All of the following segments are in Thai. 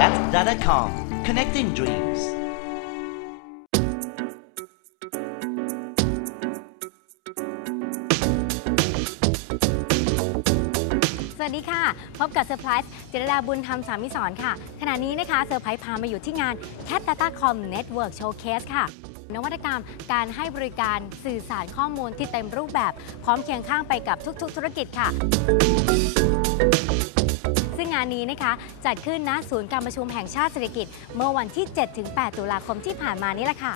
cat.com connecting dreams สวัสดีค่ะ พบกับเซอร์ไพรส์จิรดาบุญธรรมสามิสอนค่ะ ขณะนี้นะคะเซอร์ไพรส์พามาอยู่ที่งาน Cat Data Com Network Showcase ค่ะนวัตกรรมการให้บริการสื่อสารข้อมูลที่เต็มรูปแบบ พร้อมเคียงข้างไปกับทุก ๆ ธุรกิจค่ะ งานนี้นะคะจัดขึ้นณศูนย์การประชุมแห่งชาติเศรษฐกิจ เมื่อวันที่ 7-8 ตุลาคมที่ผ่านมานี่แหละค่ะ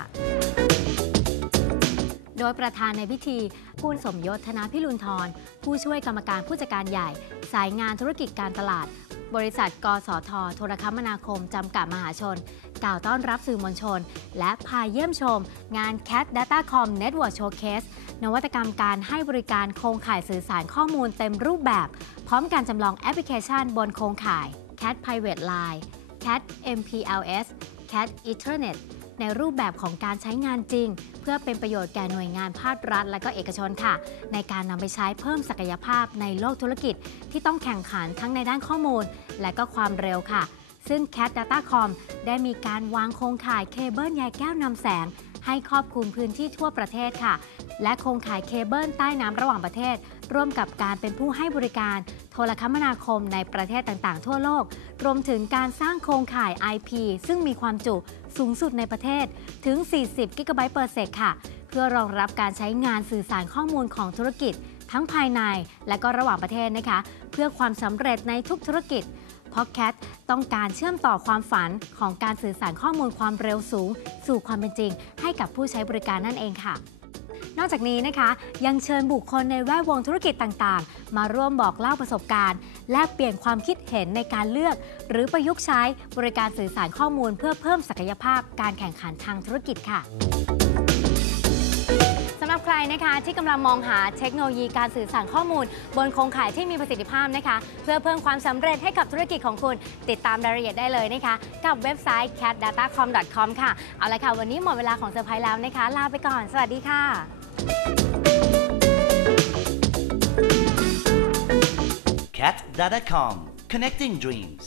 โดยประธานในพิธีคุณสมยศธนาพิรุณทรผู้ช่วยกรรมการผู้จัดการใหญ่ สายงานธุรกิจการตลาด บริษัท กสทโทรคมนาคม จำกัดมหาชน กล่าวต้อนรับสื่อมวลชน และพาเยี่ยมชม งาน Cat Datacom Network Showcase นวัตกรรมการให้บริการโครงข่ายสื่อสารข้อมูลเต็มรูปแบบ พร้อมการจำลองแอปพลิเคชันบนโครงข่าย Cat Private Line Cat MPLS Cat Ethernet ในรูปแบบของการใช้งานจริง เพื่อเป็นประโยชน์แก่หน่วยงานภาครัฐ และก็เอกชนค่ะ ในการนำไปใช้เพิ่มศักยภาพในโลกธุรกิจ ที่ต้องแข่งขันทั้งในด้านข้อมูล และก็ความเร็วค่ะ ซึ่ง Cat Datacom ได้มีการวางโครงข่ายเคเบิลใยแก้วนำแสง ให้ครอบคลุมพื้นที่ทั่วประเทศค่ะ และโครงข่ายเคเบิลใต้น้ำระหว่างประเทศ ร่วมกับการเป็นผู้ให้บริการ โทรคมนาคมในประเทศต่างๆ ทั่วโลก รวมถึงการสร้างโครงข่าย IP ซึ่งมีความจุสูงสุดในประเทศถึง 40 กิกะไบต์ per sec ค่ะ เพื่อรองรับการใช้งานสื่อสารข้อมูลของธุรกิจ ทั้งภายในและก็ระหว่างประเทศนะคะ เพื่อความสำเร็จในทุกธุรกิจ พราะ Cat ต้องการเชื่อมต่อความฝันของการสื่อสารข้อมูลความเร็วสูง สู่ความเป็นจริง ให้กับผู้ใช้บริการนั่นเองค่ะ นอกจากนี้นะคะ ยังเชิญบุคคลในแวดวงธุรกิจต่างๆ มาร่วมบอกเล่าประสบการณ์ แลกเปลี่ยนความคิดเห็นในการเลือก หรือประยุกต์ใช้บริการสื่อสารข้อมูลเพื่อเพิ่มศักยภาพการแข่งขันทางธุรกิจค่ะำหรับใครนะคะที่กำลังมองหาเทคโนโลยีการสื่อสารข้อมูล บนโครงข่ายที่มีประสิทธิภาพนะคะ เพื่อเพิ่มความสำเร็จให้กับธุรกิจของคุณ ติดตามรายละเอียดได้เลยนะคะ กับเว็บไซต์ catdatacom.com ค่ะ เอาละค่ะ วันนี้หมดเวลาของเซอร์ไพรส์แล้วนะคะ ลาไปก่อน สวัสดีค่ะ catdata.com connecting dreams